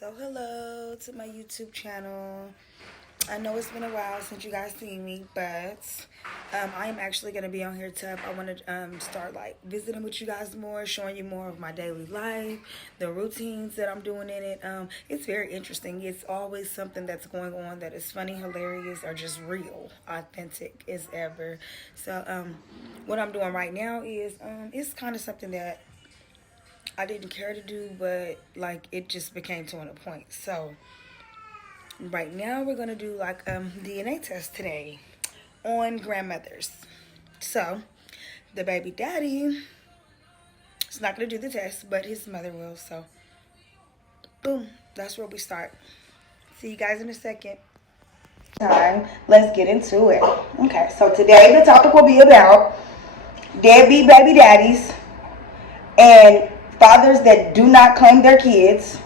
So hello to my YouTube channel. I know it's been a while since you guys seen me, but I am actually going to be on here I want to start like visiting with you guys more, showing you more of my daily life, the routines that I'm doing in it. It's very interesting. It's always something that's going on that is funny, hilarious, or just real, authentic as ever. So what I'm doing right now is it's kind of something that I didn't care to do, but like it just became to a point. So right now we're gonna do like DNA test today on grandmothers. So the baby daddy is not gonna do the test, but his mother will. So boom, that's where we start. See you guys in a second. Time. Let's get into it. Okay, so today the topic will be about deadbeat baby daddies and fathers that do not claim their kids.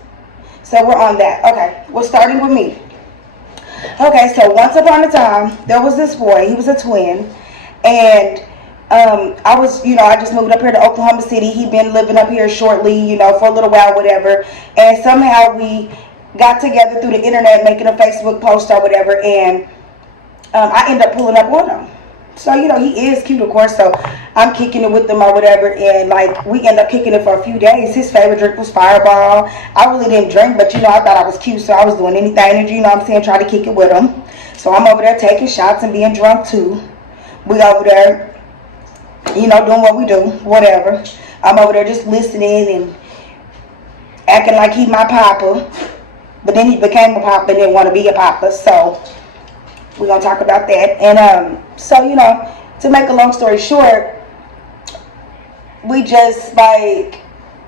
So we're on that. Okay, we're starting with me. Okay, so once upon a time, there was this boy. He was a twin, and I just moved up here to Oklahoma City. He'd been living up here shortly, for a little while, whatever. And somehow we got together through the internet, making a Facebook post or whatever, and I ended up pulling up on him. So, he is cute, of course, so I'm kicking it with him or whatever, and, like, we end up kicking it for a few days. His favorite drink was Fireball. I really didn't drink, but, I thought I was cute, so I was doing anything, trying to kick it with him. So I'm over there taking shots and being drunk, too. We over there, doing what we do, whatever. I'm over there just listening and acting like he my papa, but then he became a papa and didn't want to be a papa, so we're going to talk about that. And so, to make a long story short, we just like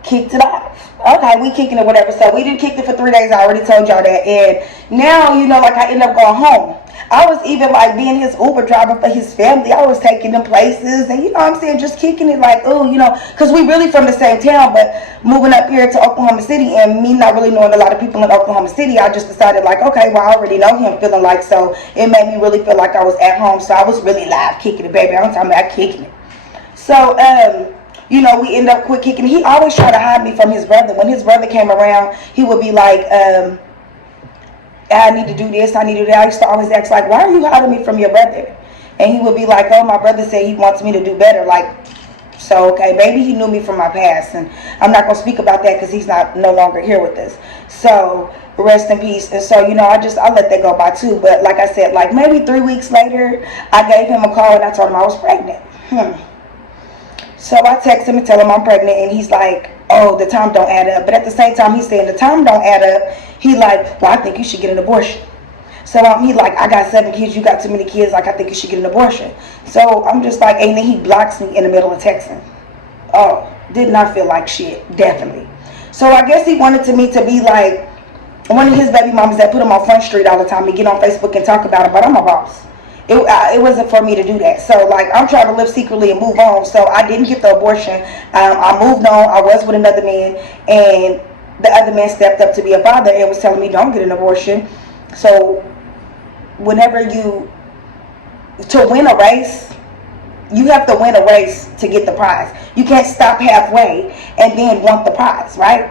kicked it off. Okay, we kicking it, whatever. So we did kick it for 3 days. I already told y'all that. And now, like I ended up going home. I was even like being his Uber driver for his family. I was taking them places and just kicking it like, because we really from the same town, but moving up here to Oklahoma City and me not really knowing a lot of people in Oklahoma City, I just decided like, okay, well I already know him, feeling like, so it made me really feel like I was at home. So I was really live kicking it, baby. I'm talking about kicking it. So, we end up quit kicking. He always tried to hide me from his brother. When his brother came around, he would be like, I need to do this, I need to do that. I used to always ask, like, why are you hiding me from your brother? And he would be like, oh, my brother said he wants me to do better. Like, so, okay, maybe he knew me from my past. And I'm not going to speak about that because he's no longer here with us. So, rest in peace. And so, I let that go by too. But like I said, like maybe 3 weeks later, I gave him a call and I told him I was pregnant. So I text him and tell him I'm pregnant, and he's like, oh, the time don't add up. But at the same time, he's saying the time don't add up. He like, well, I think you should get an abortion. So he like, I got 7 kids, you got too many kids, like I think you should get an abortion. So I'm just like, and then he blocks me in the middle of texting. Oh, did not feel like shit, definitely. So I guess he wanted me to be like one of his baby mamas that put him on Front Street all the time and get on Facebook and talk about it, but I'm a boss. It wasn't for me to do that. So, like, I'm trying to live secretly and move on. So, I didn't get the abortion. I moved on. I was with another man. And the other man stepped up to be a father and was telling me, don't get an abortion. So, to win a race, you have to win a race to get the prize. You can't stop halfway and then want the prize, right?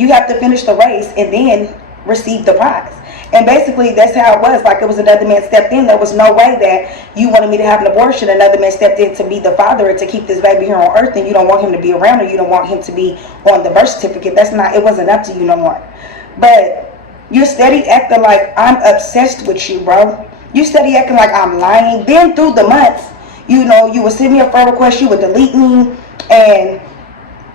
You have to finish the race and then receive the prize. And basically, that's how it was. Like, it was another man stepped in. There was no way that you wanted me to have an abortion. Another man stepped in to be the father and to keep this baby here on earth, and you don't want him to be around, or you don't want him to be on the birth certificate. It wasn't up to you no more. But you're steady acting like I'm obsessed with you, bro. You steady acting like I'm lying. Then through the months, you would send me a friend request, you would delete me, and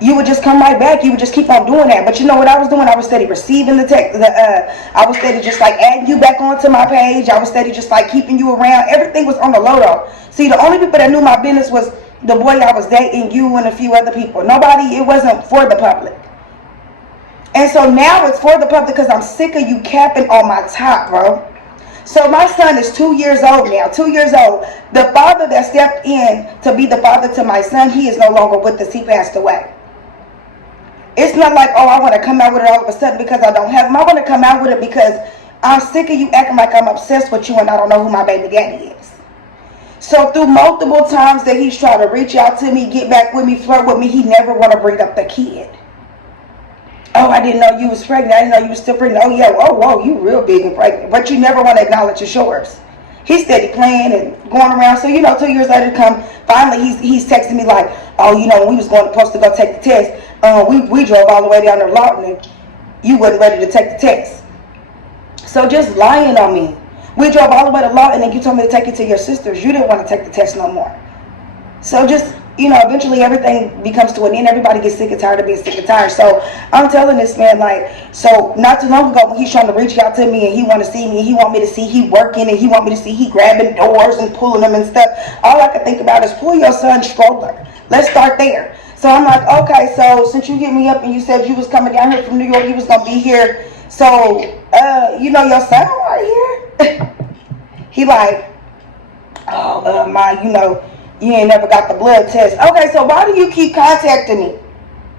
you would just come right back. You would just keep on doing that. But you know what I was doing? I was steady receiving the text. I was steady just like adding you back onto my page. I was steady just like keeping you around. Everything was on the low though. See, the only people that knew my business was the boy I was dating, you, and a few other people. Nobody, it wasn't for the public. And so now it's for the public because I'm sick of you capping on my top, bro. So my son is 2 years old now, 2 years old. The father that stepped in to be the father to my son, he is no longer with us. He passed away. It's not like, oh, I want to come out with it all of a sudden because I don't have him. I want to come out with it because I'm sick of you acting like I'm obsessed with you and I don't know who my baby daddy is. So through multiple times that he's trying to reach out to me, get back with me, flirt with me, he never want to bring up the kid. Oh, I didn't know you was pregnant. I didn't know you was still pregnant. Oh, yeah. Oh, whoa, you real big and pregnant. But you never want to acknowledge it's yours. He's steady playing and going around. So, 2 years later come, finally he's texting me like, oh, when we was supposed to go take the test, we drove all the way down to Lawton and you wasn't ready to take the test. So just lying on me. We drove all the way to Lawton and you told me to take it to your sisters. You didn't want to take the test no more. So just, eventually everything becomes to an end. Everybody gets sick and tired of being sick and tired. So I'm telling this man, so not too long ago when he's trying to reach out to me and he want to see me and he want me to see he working and he want me to see he grabbing doors and pulling them and stuff. All I can think about is pull your son's stroller. Let's start there. So I'm like, okay, so since you hit me up and you said you was coming down here from New York, you was going to be here. So, your son right here? He like, oh, you ain't never got the blood test. Okay, so why do you keep contacting me?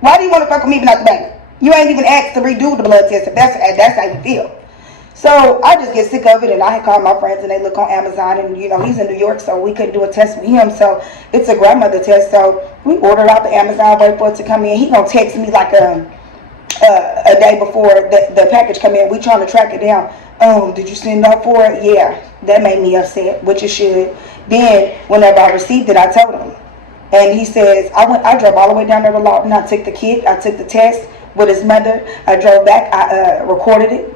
Why do you want to fuck with me but not the baby? You ain't even asked to redo the blood test if that's how you feel. So I just get sick of it, and I had called my friends and they look on Amazon, and he's in New York, so we couldn't do a test with him. So it's a grandmother test. So we ordered out the Amazon, wait for it to come in. He gonna text me like a day before the package come in. We trying to track it down. Did you send up for it? Yeah, that made me upset, which it should. Then whenever I received it, I told him, and he says, I drove all the way down there to Lawton. I took the kid, I took the test with his mother. I drove back, I recorded it,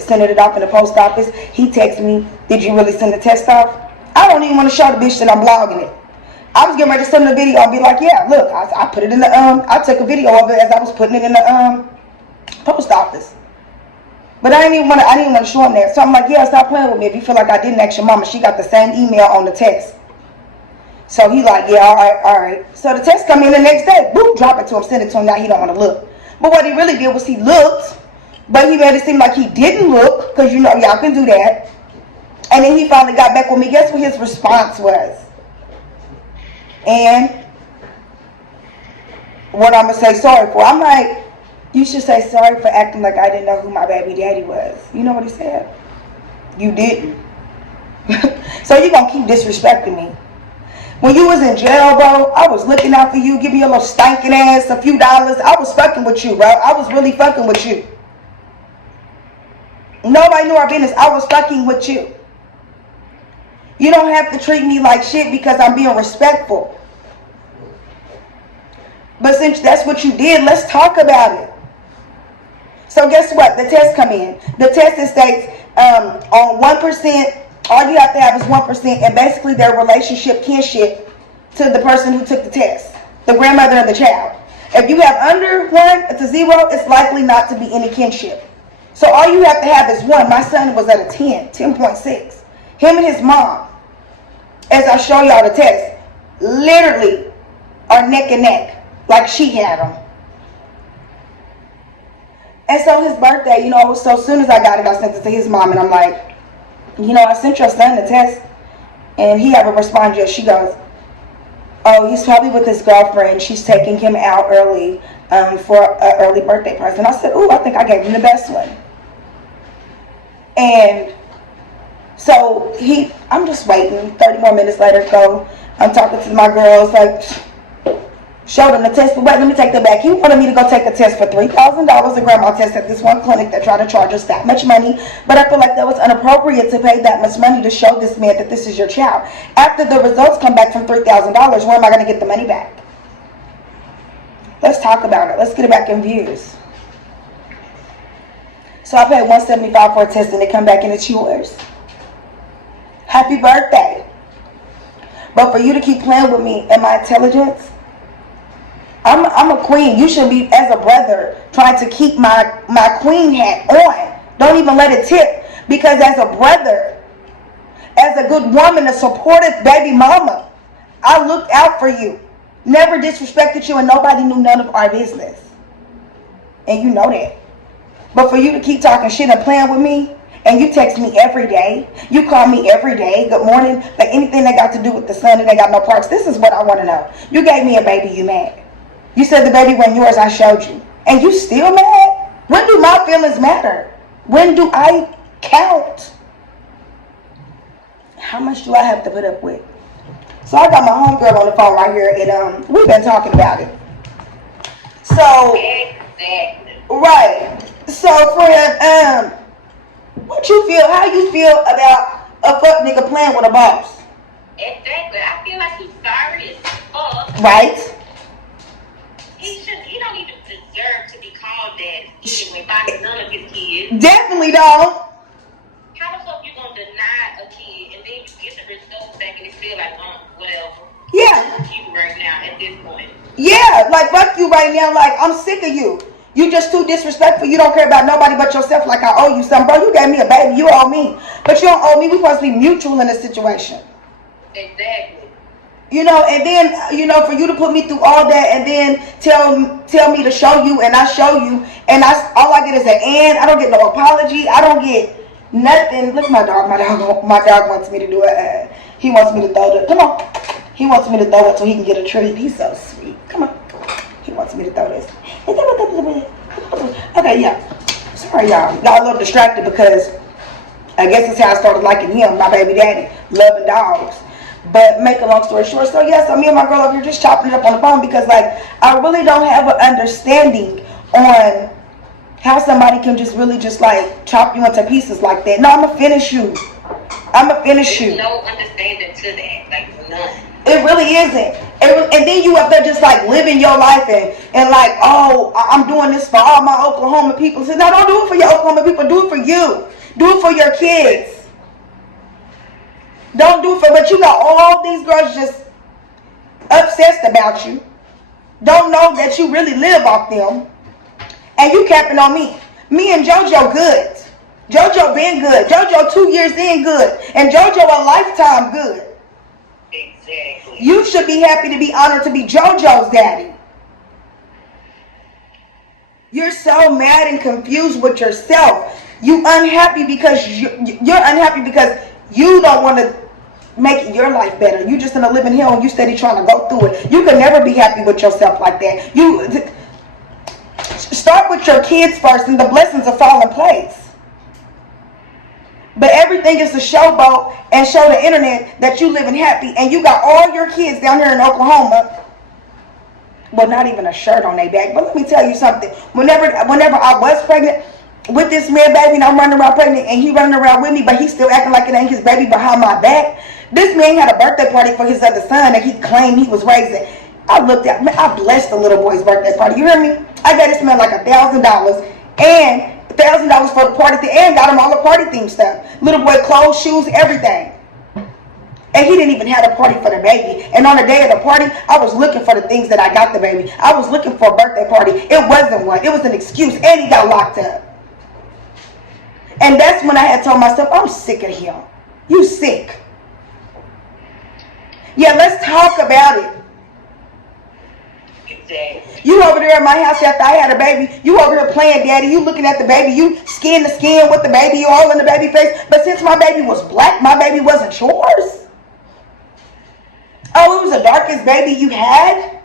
sending it off in the post office. He texted me, did you really send the test off? I don't even want to show the bitch that I'm blogging it. I was getting ready to send the video and be like, yeah, look, I put it in the I took a video of it as I was putting it in the post office. But I didn't even want to show him that. So I'm like, yeah, stop playing with me. If you feel like I didn't ask your mama, she got the same email on the text. So he like, yeah, all right. So the text come in the next day. Boop, drop it to him, send it to him. Now he don't want to look. But what he really did was he looked, but he made it seem like he didn't look, because y'all can do that. And then he finally got back with me. Guess what his response was? And what I'm going to say sorry for. I'm like, you should say sorry for acting like I didn't know who my baby daddy was. You know what he said? You didn't. So you going to keep disrespecting me. When you was in jail, bro, I was looking out for you, giving you a little stinking ass, a few dollars. I was fucking with you, bro. I was really fucking with you. Nobody knew our business. I was fucking with you. You don't have to treat me like shit because I'm being respectful. But since that's what you did, let's talk about it. So guess what? The test come in. The test states on 1%, all you have to have is 1%, and basically their relationship, kinship to the person who took the test, the grandmother and the child. If you have under 1 to 0, it's likely not to be any kinship. So all you have to have is 1. My son was at a 10.6. Him and his mom, as I show y'all the test, literally are neck and neck, like she had him. And so his birthday, so as soon as I got it, I sent it to his mom, and I'm like, I sent your son the test, and he haven't responded yet. She goes, oh, he's probably with his girlfriend. She's taking him out early for an early birthday present. I said, ooh, I think I gave him the best one. And so I'm just waiting. 30 more minutes later, I'm talking to my girls, like, showed him the test, but wait, let me take that back. He wanted me to go take a test for $3,000, a grandma test at this one clinic that tried to charge us that much money, but I feel like that was inappropriate to pay that much money to show this man that this is your child. After the results come back from $3,000, where am I going to get the money back? Let's talk about it. Let's get it back in views. So I paid $175 for a test and it come back and it's yours. Happy birthday. But for you to keep playing with me and my intelligence, I'm a queen. You should be, as a brother, trying to keep my queen hat on. Don't even let it tip. Because as a brother, as a good woman, a supportive baby mama, I looked out for you. Never disrespected you, and nobody knew none of our business. And you know that. But for you to keep talking shit and playing with me, and you text me every day, you call me every day, good morning, like anything that got to do with the son and they got no parts, this is what I want to know. You gave me a baby, you mad. You said the baby wasn't yours, I showed you. And you still mad? When do my feelings matter? When do I count? How much do I have to put up with? So I got my homegirl on the phone right here, and we've been talking about it. So, Right. So, friend, what you feel? How you feel about a fuck nigga playing with a boss? Exactly. I feel like he's sorry as fuck. Right. He don't even deserve to be called that anyway by none of his kids. Definitely don't. How the fuck you gonna deny a kid and then you get the results back and it feel like, whatever. Yeah. Fuck you right now at this point. Yeah, like fuck you right now. Like I'm sick of you. You just too disrespectful. You don't care about nobody but yourself. Like I owe you something, bro. You gave me a baby. You owe me, but you don't owe me. We supposed to be mutual in this situation. Exactly. You know, and then for you to put me through all that, and then tell me to show you, and I show you, and all I get is an and. I don't get no apology. I don't get nothing. Look, my dog wants me to do it. He wants me to throw it. Come on. He wants me to throw it so he can get a treat. He's so sweet. Come on. He wants me to throw this. Okay, yeah. Sorry, y'all. Y'all a little distracted because I guess that's how I started liking him, my baby daddy, loving dogs. But make a long story short, so me and my girl over here just chopping it up on the phone because like I really don't have an understanding on how somebody can just really just like chop you into pieces like that. No, I'ma finish you. There's no understanding to that, like none. It really isn't. And then you up there just like living your life and like, oh, I'm doing this for all my Oklahoma people. So no, don't do it for your Oklahoma people. Do it for you. Do it for your kids. Don't do it but you got all these girls just obsessed about you. Don't know that you really live off them. And you capping on me. Me and JoJo good. JoJo been good. JoJo 2 years in good. And JoJo a lifetime good. Exactly. You should be happy to be honored to be JoJo's daddy. You're so mad and confused with yourself. You unhappy because you're unhappy because you don't want to make your life better. You just in a living hell and you steady trying to go through it. You can never be happy with yourself like that. You start with your kids first and the blessings will fall in place. But everything is to showboat and show the internet that you living happy and you got all your kids down here in Oklahoma. Well, not even a shirt on their back. But let me tell you something. Whenever I was pregnant with this man baby and I'm running around pregnant and he running around with me, but he's still acting like it ain't his baby behind my back. This man had a birthday party for his other son that he claimed he was raising. I blessed the little boy's birthday party. You hear me? I got this man like $1,000 and $1,000 for the party and got him all the party themed stuff. Little boy clothes, shoes, everything. And he didn't even have a party for the baby. And on the day of the party, I was looking for the things that I got the baby. I was looking for a birthday party. It wasn't one. It was an excuse. And he got locked up. And that's when I had told myself, I'm sick of him. You sick. Yeah, let's talk about it. Exactly. You over there at my house after I had a baby. You over there playing daddy. You looking at the baby. You skin to skin with the baby. You all in the baby face. But since my baby was black, my baby wasn't yours. Oh, it was the darkest baby you had?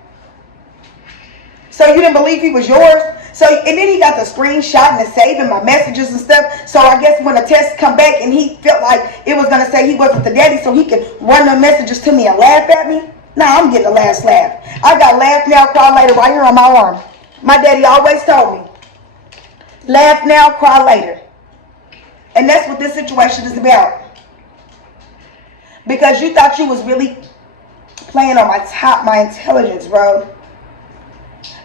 So you didn't believe he was yours? So, and then he got the screenshot and the saving my messages and stuff. So I guess when the test come back and he felt like it was going to say he wasn't the daddy so he could run the messages to me and laugh at me. Nah, I'm getting the last laugh. I got laugh now, cry later right here on my arm. My daddy always told me, laugh now, cry later. And that's what this situation is about. Because you thought you was really playing on my intelligence, bro.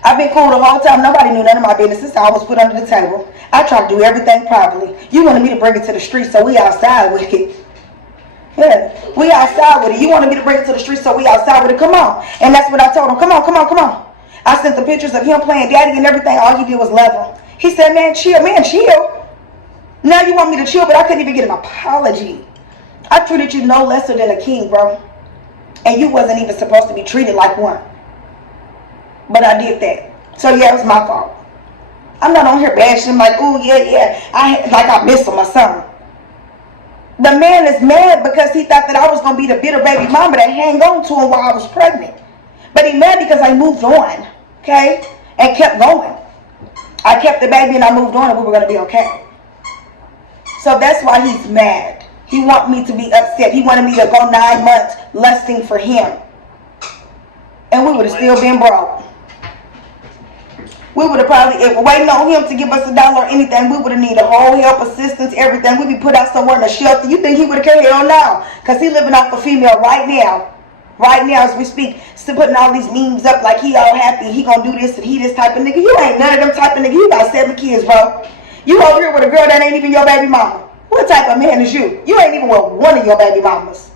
I've been cool the whole time. Nobody knew none of my business. Since I was put under the table. I tried to do everything privately. You wanted me to bring it to the street, so we outside with it. Yeah, we outside with it. You wanted me to bring it to the street, so we outside with it. Come on. And that's what I told him. Come on, come on, come on. I sent the pictures of him playing daddy and everything. All he did was love him. He said, man, chill. Man, chill. Now you want me to chill, but I couldn't even get an apology. I treated you no lesser than a king, bro. And you wasn't even supposed to be treated like one. But I did that. So yeah, it was my fault. I'm not on here bashing him like, oh yeah, I miss him or something. The man is mad because he thought that I was going to be the bitter baby mama that hang on to him while I was pregnant. But he mad because I moved on, okay? And kept going. I kept the baby and I moved on and we were going to be okay. So that's why he's mad. He wanted me to be upset. He wanted me to go 9 months lusting for him. And we would have still been broke. We would have probably, if waiting on him to give us $1 or anything, we would have needed whole help, assistance, everything. We'd be put out somewhere in a shelter. You think he would have cared? Hell no. Because he living off a female right now. Right now as we speak. Still putting all these memes up like he all happy. He gonna do this and he this type of nigga. You ain't none of them type of nigga. You got 7 kids, bro. You over here with a girl that ain't even your baby mama. What type of man is you? You ain't even with one of your baby mamas.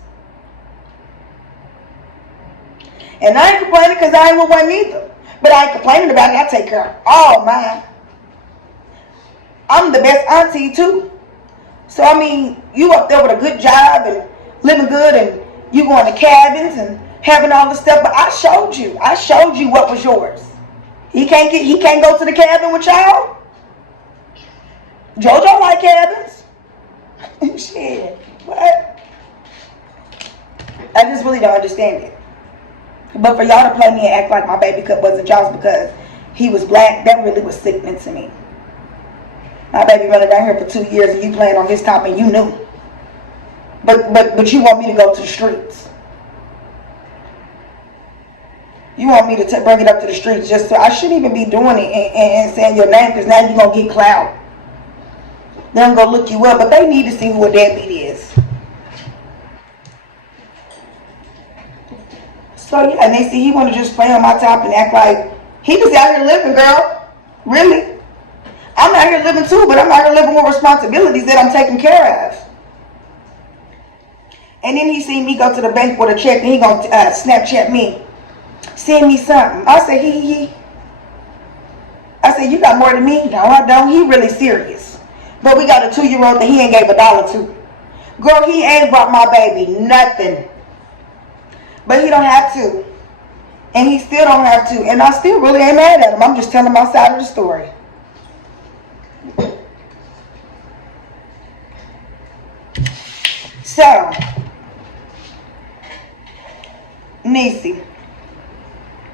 And I ain't complaining because I ain't with one either. But I ain't complaining about it. I take care of all mine. I'm the best auntie too. So I mean, you up there with a good job and living good and you going to cabins and having all this stuff. But I showed you what was yours. He can't go to the cabin with y'all. JoJo like cabins. Shit. What? I just really don't understand it. But for y'all to play me and act like my baby cut wasn't y'all's because he was black, that really was sickening to me. My baby running around here for 2 years and you playing on his top and you knew. But you want me to go to the streets. You want me to bring it up to the streets just so I shouldn't even be doing it and saying your name because now you're going to get clout. They're going to go look you up, but they need to see who a deadbeat is. So yeah, and they see he want to just play on my top and act like he just out here living, girl. Really? I'm out here living too, but I'm out here living with responsibilities that I'm taking care of. And then he seen me go to the bank with a check and he gonna Snapchat me. Send me something. I said, I said, you got more than me? No, I don't. He really serious. But we got a 2-year-old that he ain't gave $1 to. Girl, he ain't brought my baby nothing. But he don't have to. And he still don't have to. And I still really ain't mad at him. I'm just telling my side of the story. So, Niecy.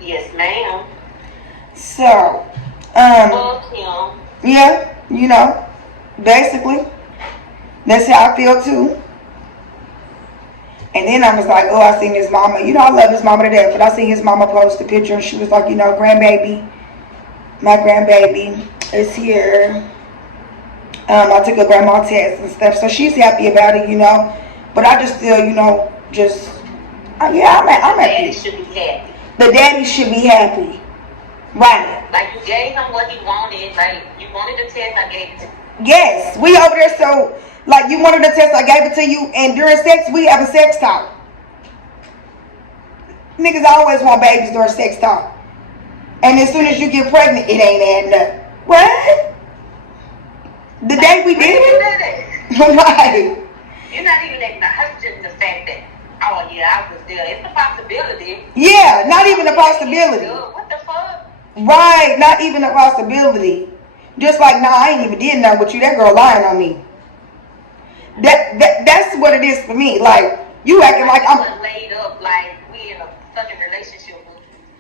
Yes, ma'am. So, yeah, you know, basically, that's how I feel too. And then I was like, oh, I seen his mama. You know, I love his mama to death, but I seen his mama post a picture and she was like, you know, grandbaby, my grandbaby is here. I took a grandma test and stuff, so she's happy about it, you know. But I just still, you know, just, yeah, I'm happy. The daddy should be happy. The daddy should be happy. Right. Like you gave him what he wanted. Like you wanted the test, I gave it to you. Yes, we over there, so, like you wanted the test, I gave it to you, and during sex, we have a sex talk. Niggas always want babies during sex talk. And as soon as you get pregnant, it ain't adding up. What? The day we did it? Right. You're not even acknowledging the fact that, oh yeah, I was there. It's a possibility. Yeah, not even a possibility. What the fuck? Right, not even a possibility. Just like, nah, I ain't even did nothing with you. That girl lying on me. That's what it is for me. Like, you acting like I'm laid up, like we in a fucking relationship.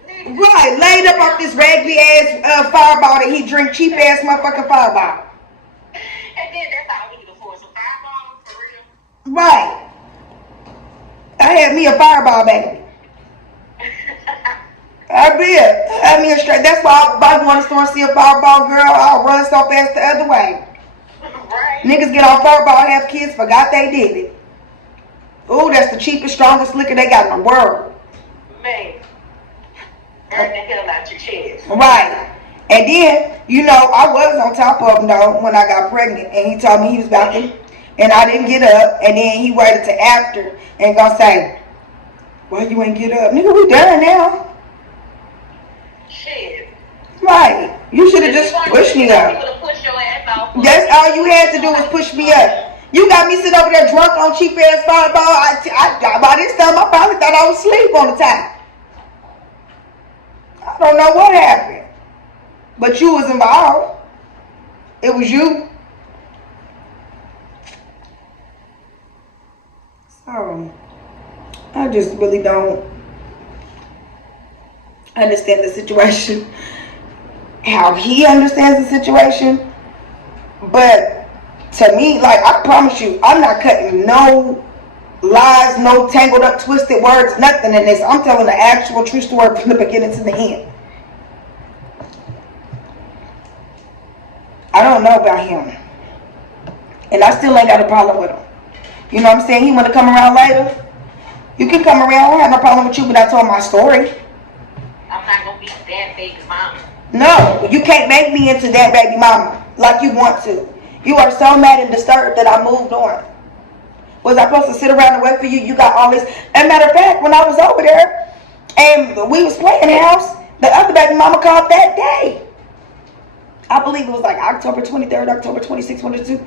Right, laid up off this raggedy ass fireball that he drink, cheap ass motherfucking fireball. And then that's all we can afford. So fireball for real. Right. I had me a fireball baby. I did. I had me a straight. That's why if I want to store and see a fireball girl, I'll run so fast the other way. Right. Niggas get on fireball, have kids, forgot they did it. Ooh, that's the cheapest, strongest liquor they got in the world. Man. Burn the hell out your chest. Right. And then, you know, I was on top of him though when I got pregnant, and he told me he was about to, and I didn't get up, and then he waited till after and gonna say, why you ain't get up? Nigga, we done now. Shit. Right. You should have just pushed me up. Push your ass off. That's all you had to do was push me up. You got me sitting over there drunk on cheap ass fireball. By this time, I probably thought I was asleep on the top. I don't know what happened. But you was involved. It was you. So, I just really don't understand the situation. How he understands the situation. But to me, like, I promise you, I'm not cutting no lies, no tangled up, twisted words, nothing in this. I'm telling the actual true story from the beginning to the end. I don't know about him. And I still ain't got a problem with him. You know what I'm saying? He want to come around later. You can come around. I don't have no problem with you, but I told my story. I'm not gonna be that baby mama. No, you can't make me into that baby mama like you want to. You are so mad and disturbed that I moved on. Was I supposed to sit around and wait for you? You got all this. And matter of fact, when I was over there and we was playing house, the other baby mama called that day. I believe it was like October 23rd, October 26th, 22.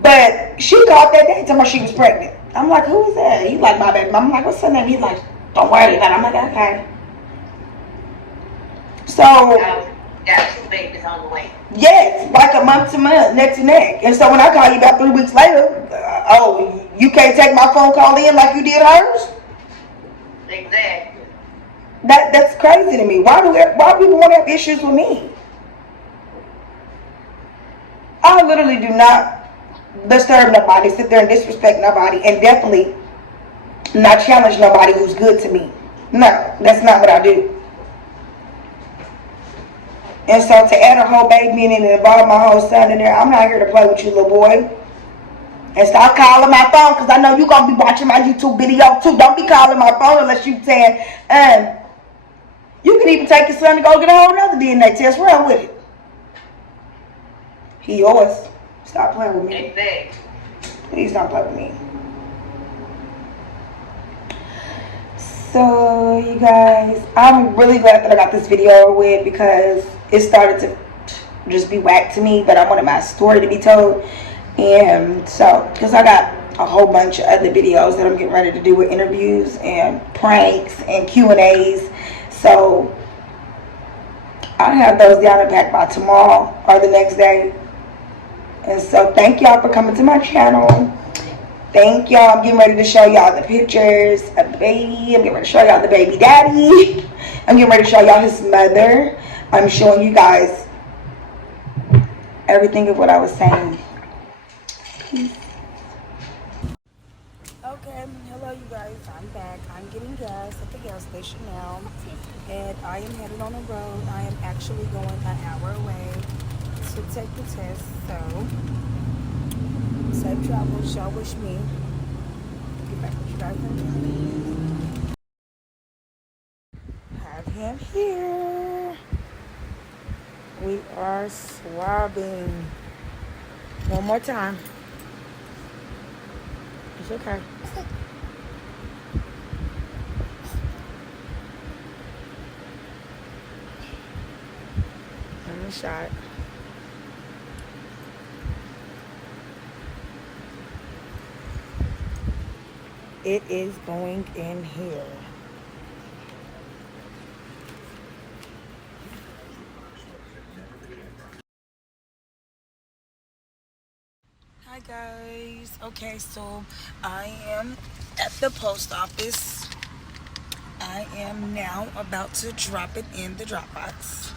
But she called that day telling me she was pregnant. I'm like, who is that? He's like, my baby mama. I'm like, what's her name? He's like, don't worry about it. I'm like, okay. So, got 2 babies on the way. yes, like a month to month, neck to neck. And so when I call you about 3 weeks later, oh, you can't take my phone call in like you did hers? Exactly. That's crazy to me. Why people want to have issues with me? I literally do not disturb nobody, sit there and disrespect nobody, and definitely not challenge nobody who's good to me. No, that's not what I do. And so to add a whole baby in and involve my whole son in there, I'm not here to play with you, little boy. And stop calling my phone, because I know you're going to be watching my YouTube video too. Don't be calling my phone unless you saying, you can even take your son to go get a whole other DNA test. Run with it. He yours. Stop playing with me. Exactly. Please don't play with me. So, you guys, I'm really glad that I got this video over with, because it started to just be whack to me, but I wanted my story to be told. And so, because I got a whole bunch of other videos that I'm getting ready to do with interviews and pranks and Q&As. So, I'll have those down and packed by tomorrow or the next day. And so, thank y'all for coming to my channel. Thank y'all. I'm getting ready to show y'all the pictures of the baby. I'm getting ready to show y'all the baby daddy. I'm getting ready to show y'all his mother. I'm showing you guys everything of what I was saying. Peace. Okay, hello you guys. I'm back. I'm getting gas at the gas station now. And I am headed on the road. I am actually going an hour away to take the test. So, safe travels. Y'all wish me. Get back with you guys in a minute. Have him here. We are swabbing. One more time. It's okay. One shot. It is going in here. Hi guys. Okay, so I am at the post office. I am now about to drop it in the drop box.